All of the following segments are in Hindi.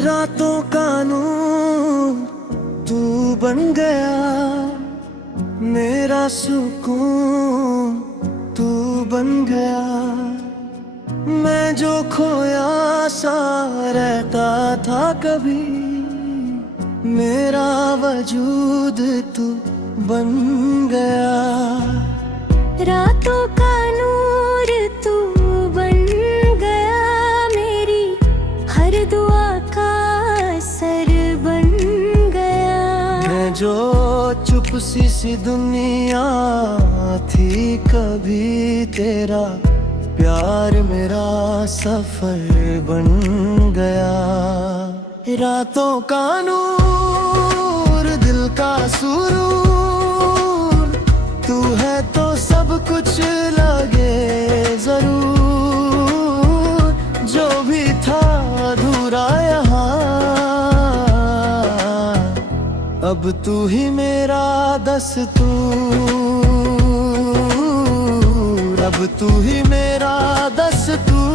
रातों का नूर तू बन गया, मेरा सुकून तू बन गया। मैं जो खोया सा रहता था कभी, मेरा वजूद तू बन गया। रातों का नूर तू बन गया, मेरी हर दुआ का असर बन गया। मैं जो चुप सी दुनिया थी कभी, तेरा प्यार मेरा सफर बन गया। रातों का नूर दिल का सुरूर, तू है तो सब कुछ लगे जरूर। जो भी था अधूरा यहाँ, अब तू ही मेरा दस्तूर, अब तू ही मेरा दस्तूर।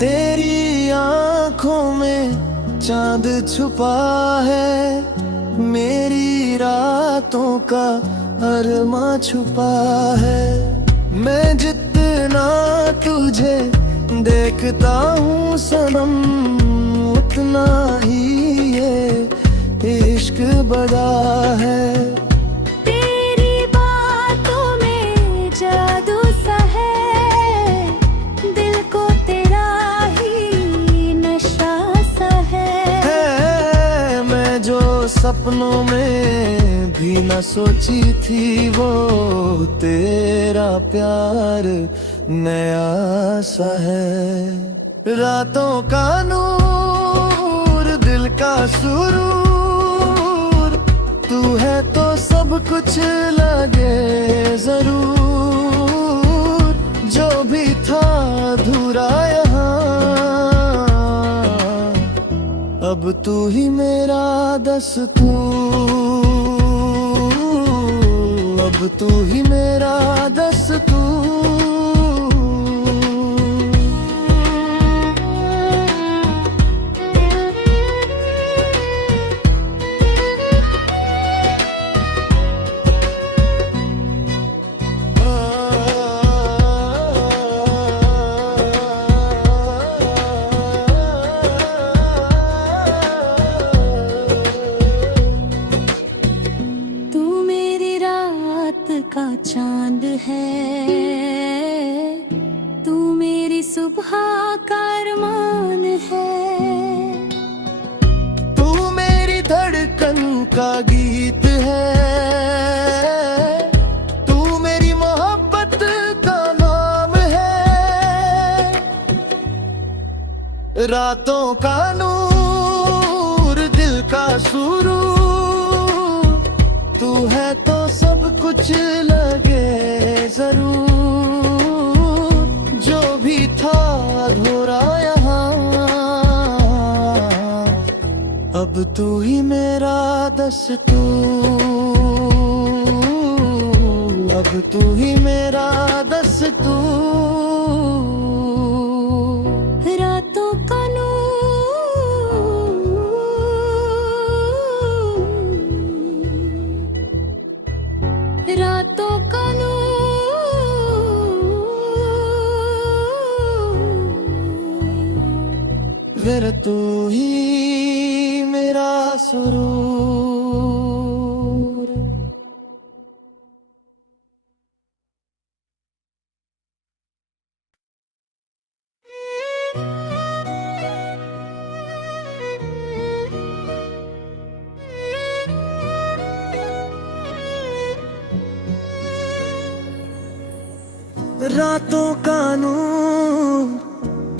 तेरी आँखों में चांद छुपा है, मेरी रातों का अरमा छुपा है। मैं जितना तुझे देखता हूँ सनम, उतना ही ये इश्क बड़ा है। तेरी बातों में जादू सा है, दिल को तेरा ही नशा सा है। मैं जो सपनों में भी न सोची थी, वो तेरा प्यार नया सा है। रातों का नूर दिल का सुरूर, तू है तो सब कुछ लगे जरूर। जो भी था अधूरा यहाँ, अब तू ही मेरा दस्तूर, अब तू ही मेरा दस्तूर। का चांद है, तू मेरी सुबह का अरमान है। तू मेरी धड़कन का गीत है, तू मेरी मोहब्बत का नाम है। रातों का नूर दिल का सुरूर, तू है तो सब कुछ लगे जरूर। जो भी था अधूरा यहाँ, अब तू ही मेरा दस्तूर, अब तू ही मेरा दस्तूर। रातों का रातों का फिर तू ही मेरा सुरूर। रातों का नूर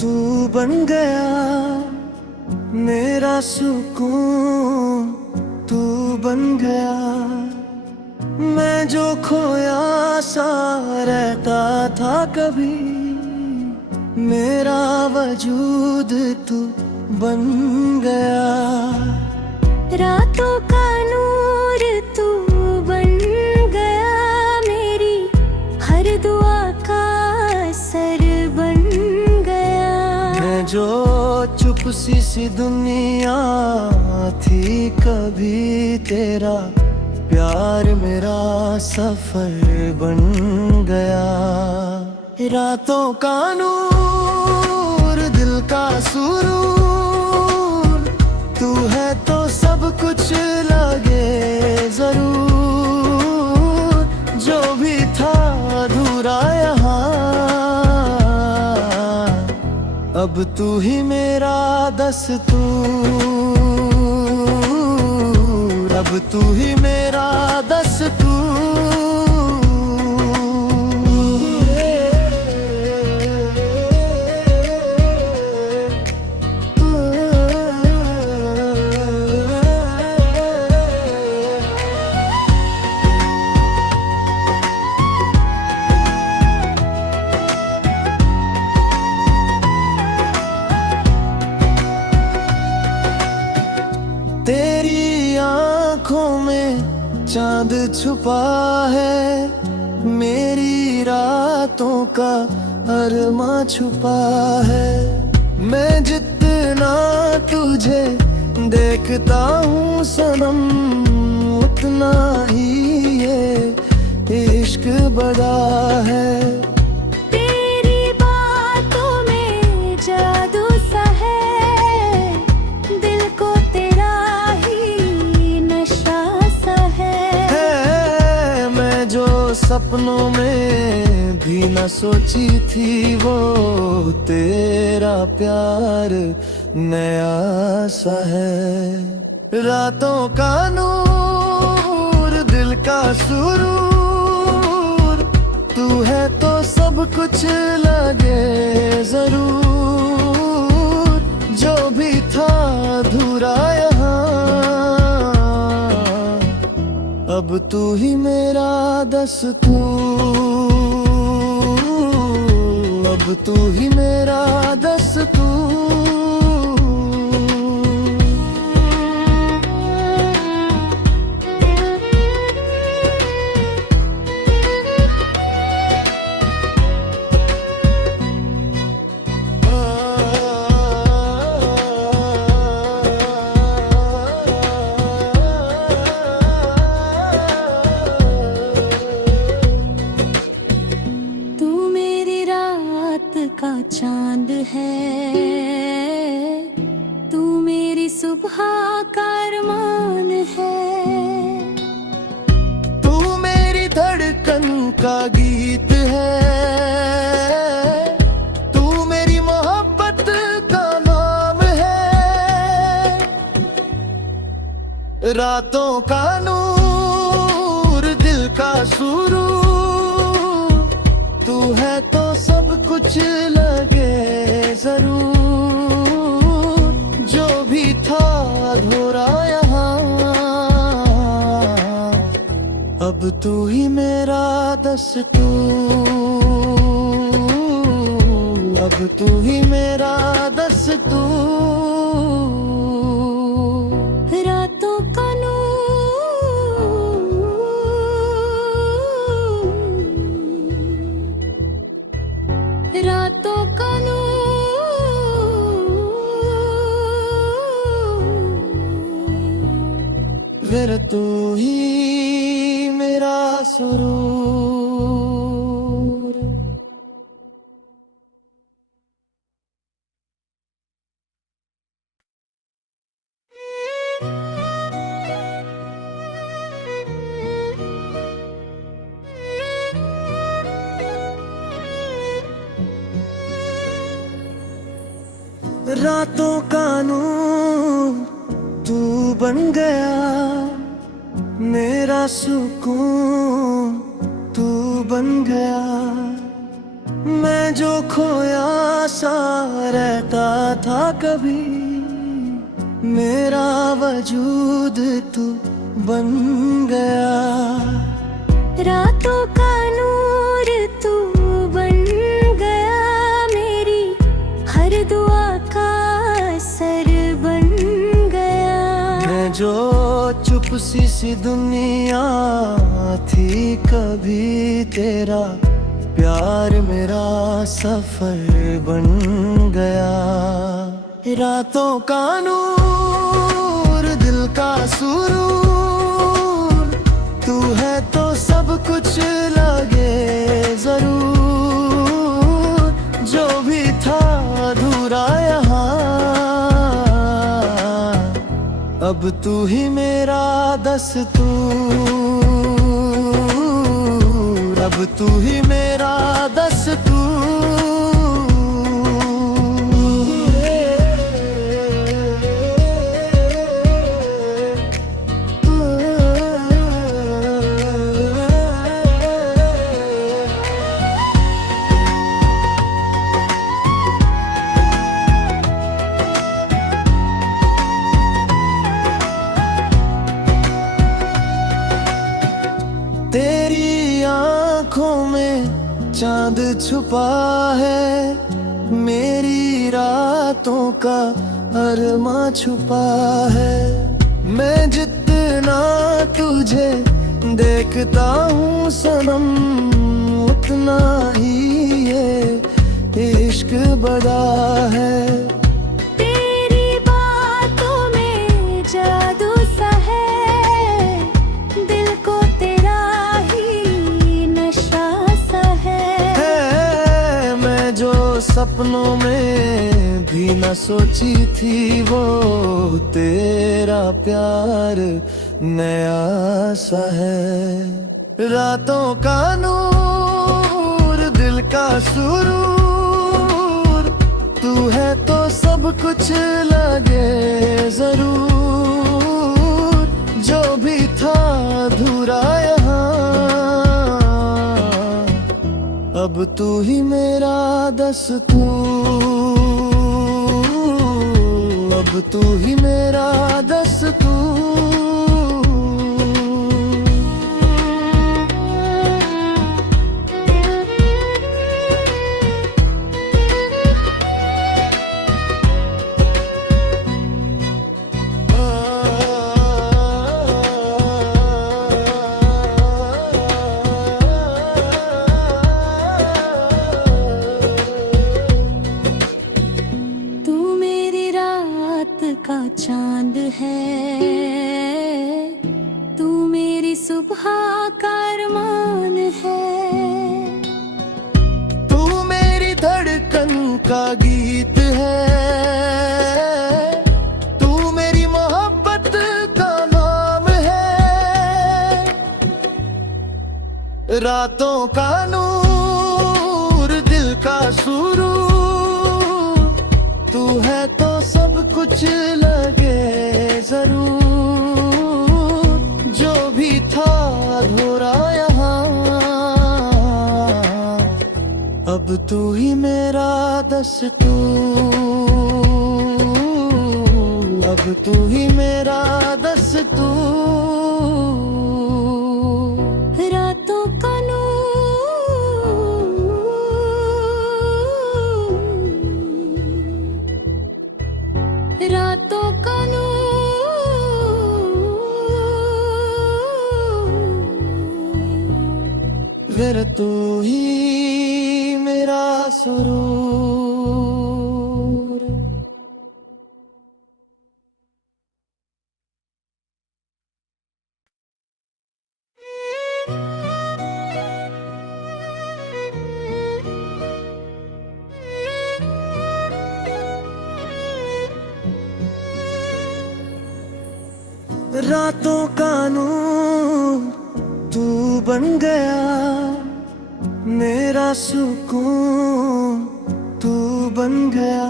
तू बन गया, मेरा सुकून तू बन गया। मैं जो खोया सा रहता था कभी, मेरा वजूद तू बन गया। रातों का नूर तू बन गया, मेरी हर दुआ का असर बन गया। मैं जो चुप सी दुनिया थी कभी, तेरा प्यार मेरा सफर बन गया। रातों का नूर दिल का सुरूर, तू है तो सब कुछ लगे जरूर। जो भी था अधूरा यहाँ, अब तू ही मेरा दस्तूर, अब तू ही मेरा दस्तूर। तेरी आँखों में चांद छुपा है, मेरी रातों का अरमा छुपा है। मैं जितना तुझे देखता हूँ सनम, उतना ही ये इश्क बड़ा है। तेरी बातों में जादू सा है, दिल को तेरा ही नशा सा है। मैं जो सपनों में भी न सोची थी, वो तेरा प्यार नया सा है। रातों का नूर दिल का सुरूर, तू है तो सब कुछ लगे जरूर। जो भी था अधूरा यहाँ, अब तू ही मेरा दस्तूर, अब तू ही मेरा दस्तूर। का चांद है, तू मेरी सुबह का अरमान है। तू मेरी धड़कन का गीत है, तू मेरी मोहब्बत का नाम है। रातों का नूर दिल का सुरूर, तू है तो सब कुछ लगे जरूर। जो भी था अधूरा यहाँ, अब तू ही मेरा दस्तूर, अब तू ही मेरा दस्तूर। रातों का नूर, रातों का नूर, फिर तू ही मेरा सुरूर। रातों का नूर तू बन गया, मेरा सुकून तू बन गया। मैं जो खोया सा रहता था कभी, मेरा वजूद तू बन गया। रातों का नूर तू बन गया, मेरी हर दुआ का असर बन गया। मैं जो चुप सी दुनिया थी कभी, तेरा प्यार मेरा सफर बन गया। रातों का नूर, दिल का सुरूर, तू है तो सब कुछ लगे जरूर। जो भी था अधूरा यहाँ, अब तू ही मेरा दस्तूर, अब तू ही मेरा दस्तूर। तेरी आँखों में चांद छुपा है, मेरी रातों का अरमा छुपा है। मैं जितना तुझे देखता हूँ सनम, उतना ही ये इश्क बड़ा है। तेरी बातों में जादू सा है, दिल को तेरा ही नशा सा है। मैं जो सपनों में भी न सोची थी, वो तेरा प्यार नया सा है। रातों का नूर, दिल का सुरूर, तू है तो सब कुछ लगे जरूर। जो भी था अधूरा यहाँ, अब तू ही मेरा दस्तूर, अब तू ही मेरा दस्तूर। का चांद है, तू मेरी सुबह का अरमान है। तू मेरी धड़कन का गीत है, तू मेरी मोहब्बत का नाम है। रातों का नूर, दिल का सुरूर, तू है तो सब कुछ लगे जरूर। जो भी था अधूरा यहाँ, अब तू ही मेरा दस्तूर, अब तू ही मेरा दस्तूर। रातों का नूर, रातों का नूर, फिर तू ही मेरा सुरूर। रातों का नूर तू बन गया, मेरा सुकून तू बन गया।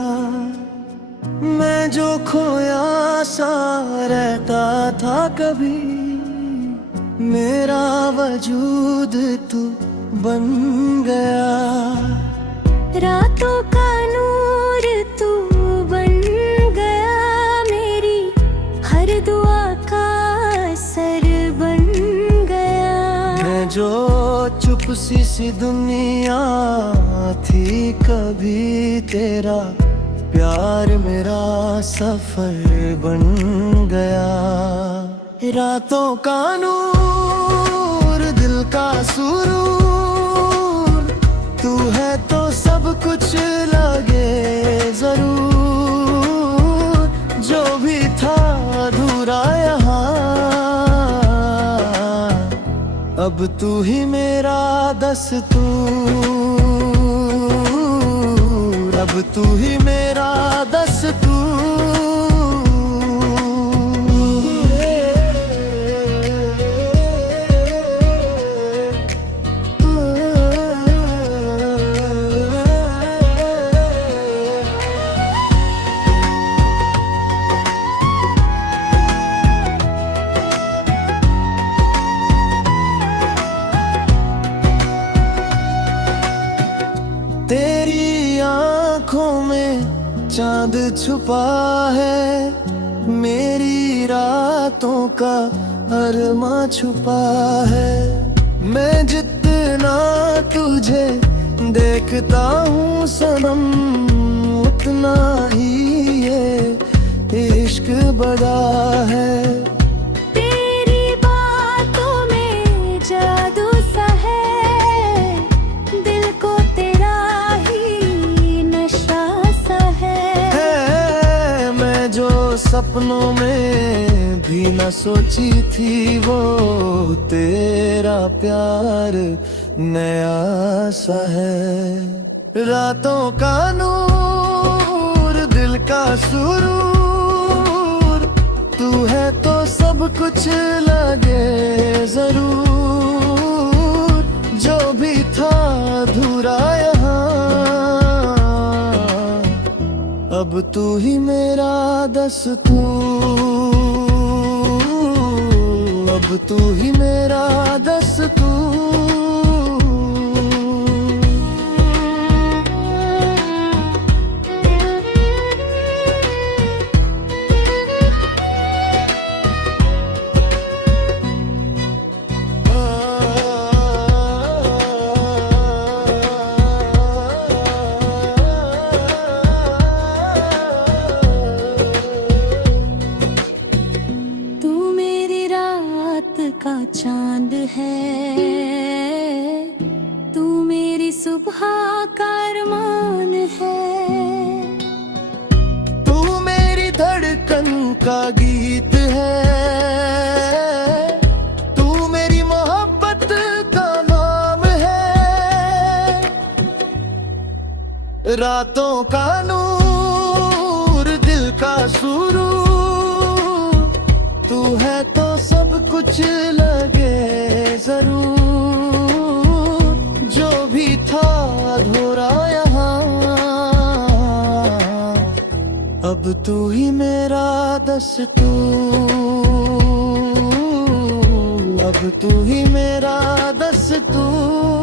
मैं जो खोया सा रहता था कभी, मेरा वजूद तू बन गया। चुप सी दुनिया थी कभी तेरा प्यार मेरा सफर बन गया। रातों का नूर दिल का सुरूर, तू है तो सब कुछ लगे जरूर, जो भी था अधूरा यहाँ अब तू ही मेरा दस्तूर, अब तू ही मेरा दस्तूर। तेरी आँखों में चांद छुपा है, मेरी रातों का अरमा छुपा है। मैं जितना तुझे देखता हूँ सनम, उतना ही ये इश्क बड़ा है। तेरी बातों में जादू सा है, दिल को तेरा ही नशा सा है। मैं जो सपनों में भी न सोची थी वो तेरा प्यार नया सा है। रातों का नूर दिल का सुरूर, तू है तो सब कुछ लगे जरूर, जो भी था अधूरा यहाँ अब तू ही मेरा दस्तूर, अब तू ही मेरा दस्तूर। का चांद है, तू मेरी सुबह का अरमान है। तू मेरी धड़कन का गीत है, तू मेरी मोहब्बत का नाम है। रातों का नूर दिल का सुरूर, तू है तो सब कुछ लगे जरूर, जो भी था अधूरा यहाँ अब तू ही मेरा दस्तूर, अब तू ही मेरा दस्तूर।